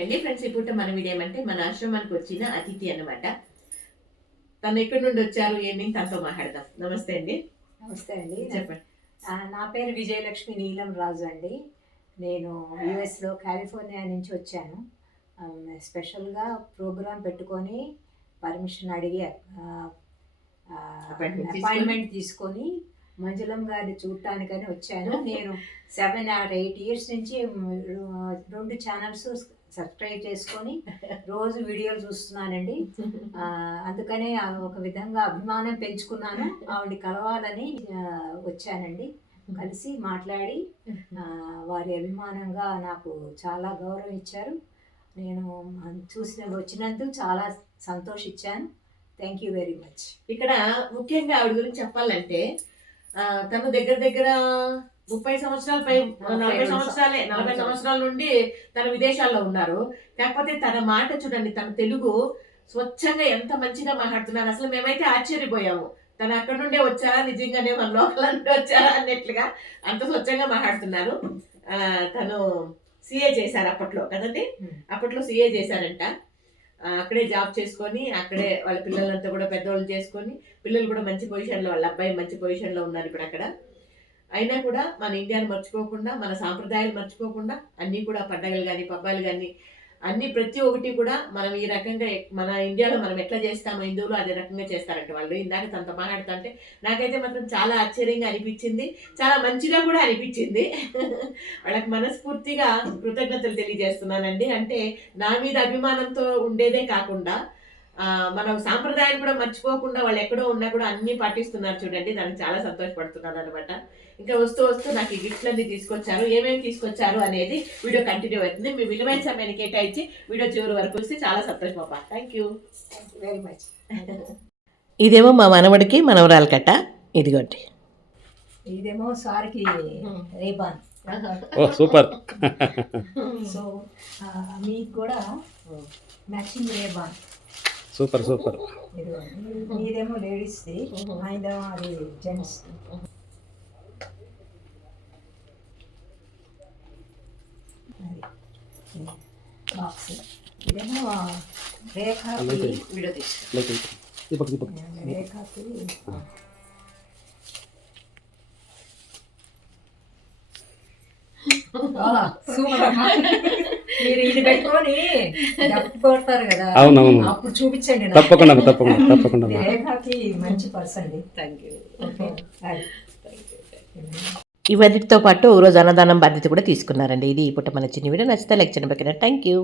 అండి ఫ్రెండ్స్, ఇప్పుడు మన వీడియో ఏమంటే మన ఆశ్రమానికి వచ్చిన అతిథి అన్నమాట. తను ఎక్కడి నుండి వచ్చారు ఏమి తనతో మాట్లాడదాం. నమస్తే అండి. నమస్తే అండి. చెప్పండి. నా పేరు విజయలక్ష్మి నీలం రాజు అండి. నేను యుఎస్లో కాలిఫోర్నియా నుంచి వచ్చాను. స్పెషల్గా ప్రోగ్రాం పెట్టుకొని పర్మిషన్ అడిగి అపాయింట్మెంట్ తీసుకొని మంజులం గారిని చూడటానికని వచ్చాను. నేను 7 or 8 years నుంచి 2 ఛానల్స్ సబ్స్క్రైబ్ చేసుకొని రోజు వీడియోలు చూస్తున్నానండి. అందుకనే ఒక విధంగా అభిమానం పెంచుకున్నాను. ఆవిడ కలవాలని వచ్చానండి. కలిసి మాట్లాడి వారి అభిమానంగా నాకు చాలా గౌరవం ఇచ్చారు. నేను వచ్చినందుకు చాలా సంతోషించాను. Thank you very much. ఇక్కడ ముఖ్యంగా ఆవిడ గురించి చెప్పాలంటే తను దగ్గర దగ్గర 30 సంవత్సరాల 40 సంవత్సరాల నుండి తన విదేశాల్లో ఉన్నారు. కాకపోతే తన మాట చూడండి, తన తెలుగు స్వచ్ఛంగా ఎంత మంచిగా మాట్లాడుతున్నారు. అసలు మేమైతే ఆశ్చర్యపోయాము. తను అక్కడ నుండే వచ్చారా, నిజంగానే మన లోకల్ అంటే వచ్చారా అన్నట్లుగా అంత స్వచ్ఛంగా మాట్లాడుతున్నారు. తను సిఏ చేశారు అప్పట్లో కదండి. అప్పట్లో సిఏ చేశారంట. అక్కడే జాబ్ చేసుకొని అక్కడే వాళ్ళ పిల్లలంతా కూడా పెద్దవాళ్ళు చేసుకొని, పిల్లలు కూడా మంచి పొజిషన్లో, వాళ్ళ అబ్బాయి మంచి పొజిషన్లో ఉన్నారు ఇప్పుడు అక్కడ. అయినా కూడా మన ఇండియాను మర్చిపోకుండా, మన సాంప్రదాయాలు మర్చిపోకుండా, అన్నీ కూడా పండగలు కానీ పబ్బాలు కానీ అన్ని ప్రతి ఒక్కటి కూడా మనం ఈ రకంగా మన ఇండియాలో మనం ఎట్లా చేస్తామో హిందువులు అదే రకంగా చేస్తారంట వాళ్ళు. ఇందాక తనతో మాట్లాడుతుంటే నాకైతే మాత్రం చాలా ఆశ్చర్యంగా అనిపించింది, చాలా మంచిగా కూడా అనిపించింది. వాళ్ళకి మనస్ఫూర్తిగా కృతజ్ఞతలు తెలియజేస్తున్నానండి. అంటే నా మీద అభిమానంతో ఉండేదే కాకుండా మన సాంప్రదాయాలు కూడా మర్చిపోకుండా వాళ్ళు ఎక్కడో ఉన్నా కూడా అన్ని పాటిస్తున్నారు చూడండి. దానికి చాలా సంతోషపడుతున్నాను అనమాట. ఇంకా వస్తూ వస్తూ నాకు ఈ గిఫ్ట్లన్నీ తీసుకొచ్చారు. ఏమేమి తీసుకొచ్చారు అనేది వీడియో కంటిన్యూ అవుతుంది. మీ విలువైన సమయాన్ని కేటాయించి వీడియో చివరి వరకు చూసి చాలా సంతోషం పాప. Thank you very much. ఇదేమో మా మనవడికి మనవరాలు కట్ట. ఇదిగోండి. ఇదేమో సార్కి రేబాన్. సూపర్. సో మీకు కూడా మ్యాచింగ్ రేబాన్. Super super. మీదేమో లేడీస్ది, ఆయనదేమో అది జెంట్స్. బాక్స్ ఇదేమో రేఖాకి. రేఖాకి సూపర్. మీరు ఇది పెట్టుకొని కొడతారు కదా, అవునవును, అప్పుడు చూపించండి. తప్పకుండా తప్పకుండా తప్పకుండా. రేఖాకి మంచి పర్సన్. Thank you. ఇవన్నిటితో పాటు రోజు అన్నదానం బాధ్యత కూడా తీసుకున్నారండి. ఇది ఇప్పుడు మన చిన్న వీడియో నచ్చితే లైక్ చేయండి. Thank you.